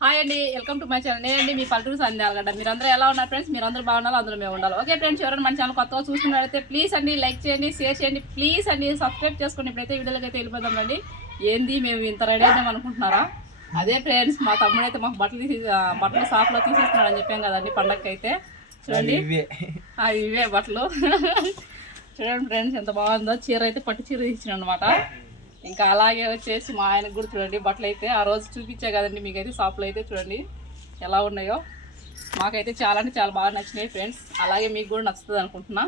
Hi అండి welcome to my channel. నేనండి మీ పల్లెటూరు సంధ్యాలగడ్డ మీరందరూ ఎలా ఉన్నారు ఫ్రెండ్స్? మీరందరూ బాగున్నారు అందులో మేము ఉండాలి. ఓకే ఫ్రెండ్స్ ఎవరైనా మన ఛానల్ కొత్తగా చూస్తున్నట్లయితే ప్లీజ్ అండి లైక్ చేయండి షేర్ చేయండి ప్లీజ్ అండి సబ్స్క్రైబ్ చేసుకోండి ఇప్పుడైతే వీడియోలోకి అయితే ఏంది మేము ఇంత రెడీ అయినాం అనుకుంటున్నారా? అదే ఫ్రెండ్స్ మా తమ్ముడు అయితే మాకు బట్టలు తీసి బట్టలు షాప్లో తీసేస్తున్నాడు అని చెప్పాం కదండి పండగకి అయితే. చూడండి. ఇవే. బట్టలు. చూడండి ఫ్రెండ్స్ ఎంత బాగుందో. చీర అయితే పట్టు చీర ఇచ్చిన అనమాట ఇంకా అలాగే వచ్చేసి మా ఆయనకు కూడా చూడండి బట్టలు అయితే ఆ రోజు చూపించే కదండి మీకైతే షాప్లో అయితే చూడండి ఎలా ఉన్నాయో. మాకైతే చాలా అంటే చాలా బాగా నచ్చినాయి ఫ్రెండ్స్. అలాగే మీకు కూడా నచ్చుతుంది అనుకుంటున్నా.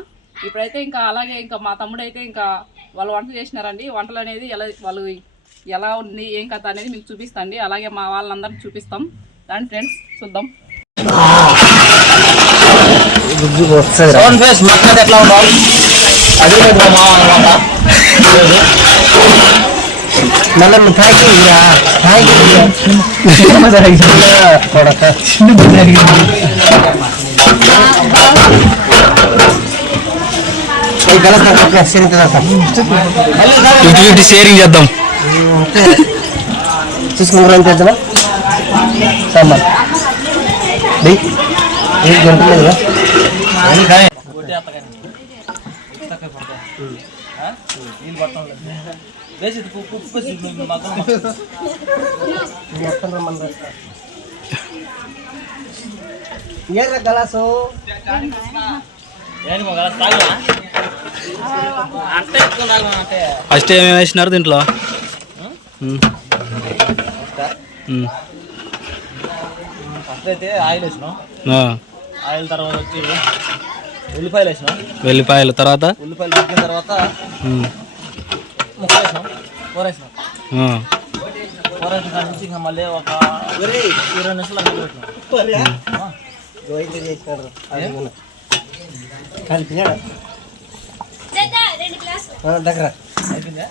ఇప్పుడైతే ఇంకా అలాగే ఇంకా మా తమ్ముడు అయితే ఇంకా వాళ్ళు వంట చేసినారండి. వంటలు అనేది ఎలా వాళ్ళు ఎలా ఉంది ఏం కథ అనేది మీకు చూపిస్తాండి. అలాగే మా వాళ్ళందరికీ చూపిస్తాం. దాని ఫ్రెండ్స్ చూద్దాం. ఎట్లా ఉన్నావు అది లేదు మా మామ అనమాట మళ్ళీ thank you thank fifty first ఏమేమి వేసినారు దీంట్లో? ఉమ్. ఉమ్. ఫస్ట్ అయితే ఆయిల్ వేసినాం. ఆ. ఆయిల్ తర్వాత వచ్చి ఉల్లిపాయలు వేసినాం. వెల్లిపాయలు తర్వాత? ఉల్లిపాయలు ఉడికిన తర్వాత ఉమ్. ముక్క వేసినాం కూర వేసినాం ఆ. కూర వేసిన కాడ నుంచి ఇంకా మళ్ళీ ఒక ఇరవై నిమిషాలు అక్కడ పెట్టినాం గోయింది చేసినాడు కలిపినాడు దగ్గర. అయిపోయిందా?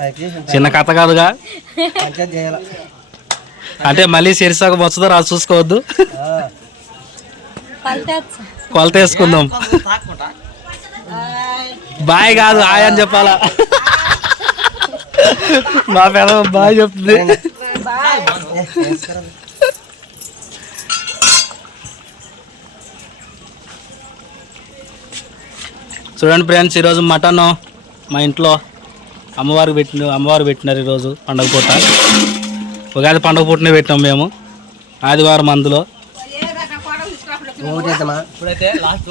అయిపోయి చిన్న కథ కాదుగా? అంటే మళ్ళీ శరిసాగం వస్తుందో రాదు చూసుకోవద్దు. కొలత వేసుకుందాం. బాయ్ కాదు హాయ్ అని చెప్పాలా? మా పెద్ద బాయ్ చెప్తుంది. చూడండి ఫ్రెండ్స్ ఈరోజు మటన్ మా ఇంట్లో అమ్మవారికి పెట్టిన అమ్మవారు పెట్టినారు ఈరోజు పండగ పూట. ఉగాది పండగ పూటనే పెట్టినాం మేము ఆదివారం అందులో. లాస్ట్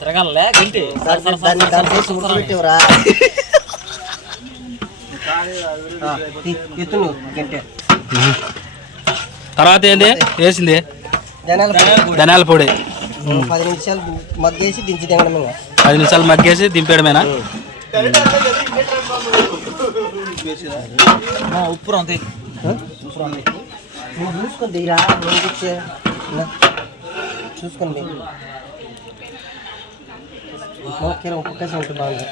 తిరగాలే గంటి. గంటే. తర్వాత ఏంది? వేసింది? ధనియాల పొడి. పది నిమిషాలు మగ్గేసి దించి పది నిమిషాలు మగ్గేసి దింపేయడమేనా? ఉప్పు అంతే నువ్వు చూసుకొని దిగిరా దిగు. ఓకే ఉప్పు కేసం ఉంటే బాగుంది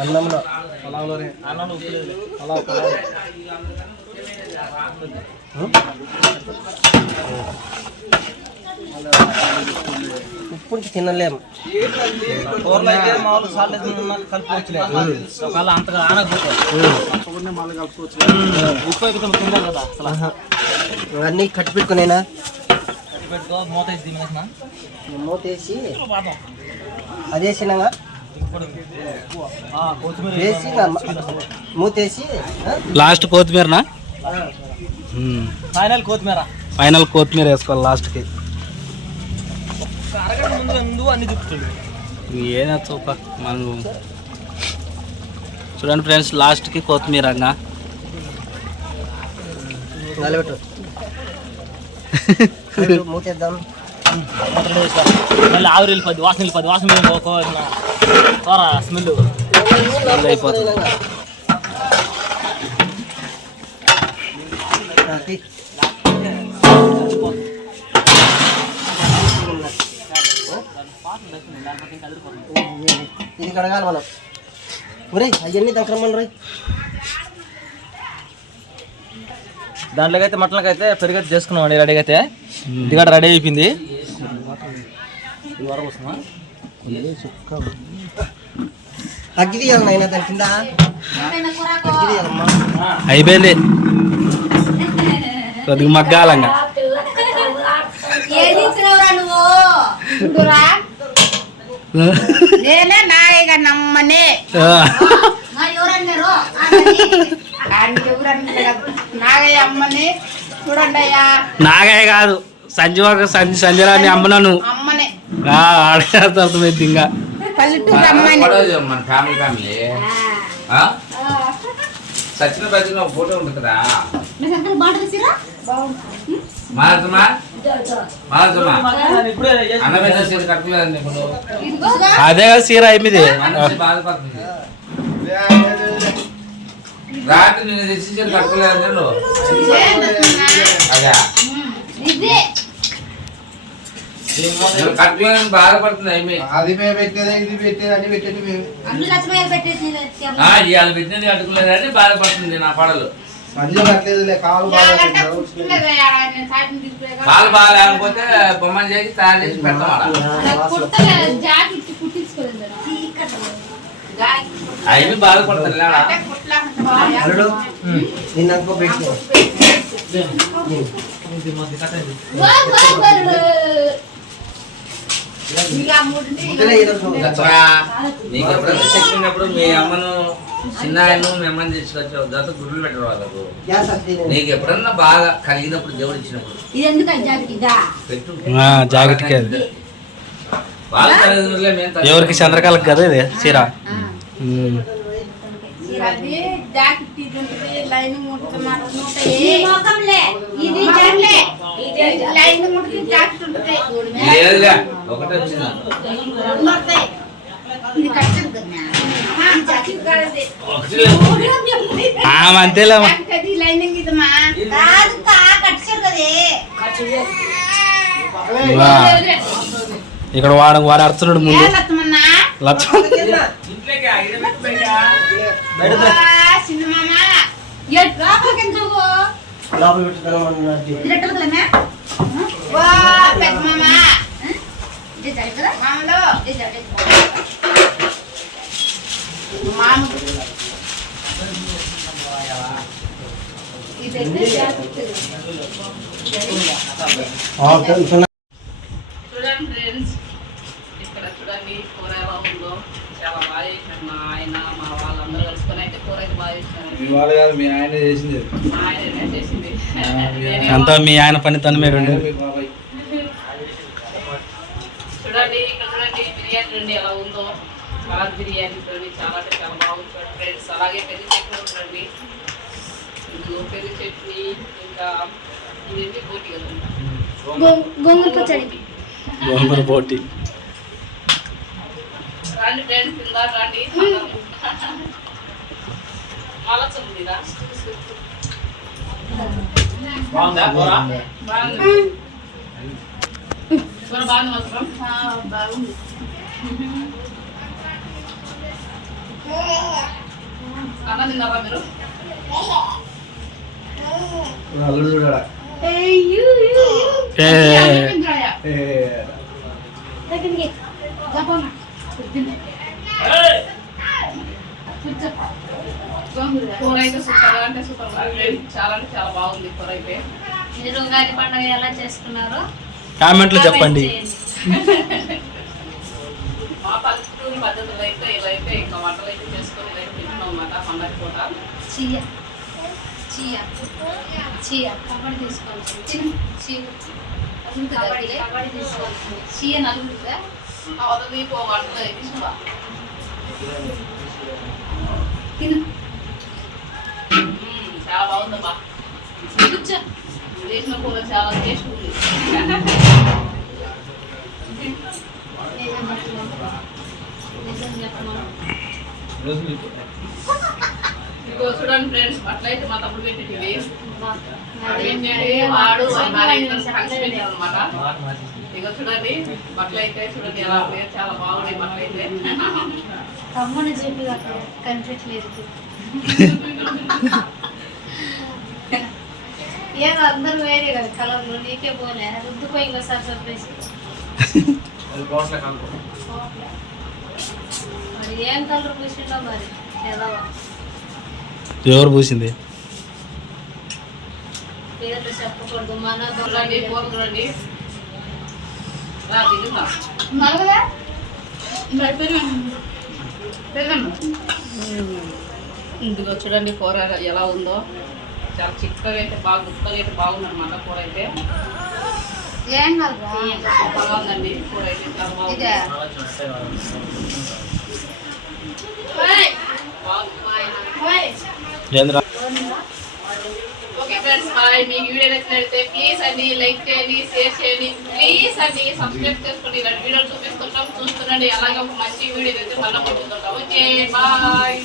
అన్నంలో అన్నం ఉప్పు లేదు ఉప్పు తినలేము. ఒకవేళ అంతగా ఆనకపోతే. ఉప్పు అయిపోతే తిందా కదా అసలు. అన్నీ కట్టి పెట్టుకునేనా? మూత వేసి అదేసినాగా ఇప్పుడు కొత్తిమీర వేసి మూతేసి? లాస్ట్ కొత్తిమీరనా? ఆ. ఫైనల్ కొత్తిమీర. ఫైనల్ కొత్తిమీర వేసుకోవాలి లాస్ట్కి. ముందు ముందు అన్ని చూపుతుంది ఏదో చూప మనం చూడండి ఫ్రెండ్స్ లాస్ట్కి కొత్తిమీర చేసుకో మళ్ళీ ఆవిరి వెళ్ళిపోద్ది వాసన వెళ్ళిపోద్ది వాసన వెళ్ళిపోకోవాల్సిన కూర స్మెల్ అయిపోతుంది. ఇది కడగాలి మనం. ఒరే అవన్నీ దగ్గరమ్మని రే దాంట్లోకి అయితే మటన్కి అయితే పెరుగు అయితే చేసుకున్నాం అండి రెడీ అయితే ఇది కూడా రెడీ అయిపోయింది అగ్గి తీయాలి నాయన దాని కింద? అగ్గి తీయాలమ్మా అయిపోయింది. కొద్దిగా మగ్గాలంగా. ఏది ఇచ్చినవురా నువ్వు? నేనే నాయక నమ్మనే. నాగయ్య అమ్మని చూడండి అయ్యా. నాగే కాదు సంజయ్ సంజయ్ సంజయరాని అమ్మనను అమ్మనే. అర్థమైంది ఇంకా. పల్లెటూరు అమ్మని మన ఫ్యామిలీ ఫ్యామిలీ ఆ? సచిన ఫోటో ఉంటుంది కదా? అదే కదా సీర అయిపోయింది. రాత్రి నేను తెచ్చి అదే. బాధపడుతుంది అయిపోయి మేము పెట్టేదే ఇది పెట్టేది అన్ని పెట్టేది మేము. ఇవాళ పెట్టినది కట్టుకోలేదని బాధపడుతుంది నా పడలు. మధ్య కట్టలేదులే కాలు బాగా పాలు బాగా లేకపోతే బొమ్మను చేసి తయారు చేసి పెడతాం అవి బాధపడతారు నిన్న నీకు శక్తి ఉన్నప్పుడు మీ అమ్మను చిన్న ఆయన్ను మీ అమ్మని తీసుకొచ్చావు జత గుడ్లు పెట్టరు వాళ్ళకు. నీకు ఎప్పుడన్నా బాగా కలిగినప్పుడు దేవుడు ఇచ్చినప్పుడు. జాకెట్ పెట్టు. ఎవరికి చంద్రకాలకు కదా ఇది? చీర? ఒకటే వచ్చింది. ఇక్కడ వాడు వాడు అడుతున్నాడు ముందు. లచ్చ జరిగదా చూడండి ఫ్రెండ్స్ ఇక్కడ చూడండి కూర ఎలా ఉందో. చాలా బాగా చేసినారు మా ఆయన మా వాళ్ళందరూ కలుసుకొని అయితే కూర అయితే బాగా చేసినారు. ఇవాళ కాదు మీ ఆయన చేసింది. మా ఆయన చేసింది. అంతా మీ ఆయన పని తను మీరు చూడండి ఇక్కడ చూడండి బిర్యానీ ఎలా ఉందో. మలద్ బిర్యానీ చూడండి చాలా అంటే చాలా చూడండి ఫ్రెండ్స్ అలాగే పెరుగు చట్నీ చూడండి ఇదిగో పెరుగు చట్నీ ఇంకా ఇదేంటి పోటీ కదా. గోంగూర పచ్చడి. గోంగూర పోటీ. రండి ఫ్రెండ్స్ కింద రండి. మలచం ఉందిరా? బాగుందా కూర? బాగుంది. కూర బాగుంది మాత్రం? బాగుంది. అన్నం తిన్నారా మీరు అల్లుడు కూర అయితే సూపర్ అంటే సూపర్. చాలా అంటే చాలా బాగుంది కూర అయితే. మీరు ఉగాది పండుగ ఎలా చేసుకున్నారో కామెంట్లో చెప్పండి. పల్లెటూరు పద్ధతులు అయితే అయితే ఇంకా వంటలు అయితే చేసుకొని అయితే తింటున్నాం అన్నమాట పండగ పూట. చీయ. చీయ. చీయ. తీసుకోవాల్సింది. చిన్న చీయ. కబడ్డీ తీసుకోవాల్సింది. చీయ నలుగురిగా అవతది పో వంటలు అయితే? తిను. చాలా బాగుందమ్మా కూర్చో. చేసిన కూర చాలా టేస్ట్ ఉంది. ఇదిగో చూడండి ఫ్రెండ్స్ అట్లయితే మా తమ్ముడు పెట్టేటివి. వాడు అనమాట చూడండి బట్టలు అయితే చూడండి ఎలా ఉన్నాయి చాలా బాగున్నాయి బట్టలు అయితే తమ్ముని చెప్పి కనిపించలేదు. ఏదో అందరూ వేరే కదా కలర్లు నీకే పోలే. రుద్దుకో ఇంకోసారి చెప్పేసి మరి ఏం కలర్ పూసిండో మరి ఎదవా ఎవరు పూసింది? మన చూడండి కూర ఎలా ఉందో. చాలా చిక్కగా అయితే బాగా గుత్తగా అయితే బాగుందన్నమాట కూర అయితే. బాగుందండి. కూర అయితే చాలా బాగుంది. ఓకే ఫ్రెండ్స్ బాయ్ మీకు వీడియో నచ్చినట్లయితే ప్లీజ్ అండి లైక్ చేయండి షేర్ చేయండి. ప్లీజ్ అండి సబ్స్క్రైబ్ చేసుకోండి. ఇలాంటి వీడియోలు చూపిస్తుంటాం చూస్తుండండి. అలాగే ఒక మంచి వీడియో అయితే మళ్ళీ ఓకే బాయ్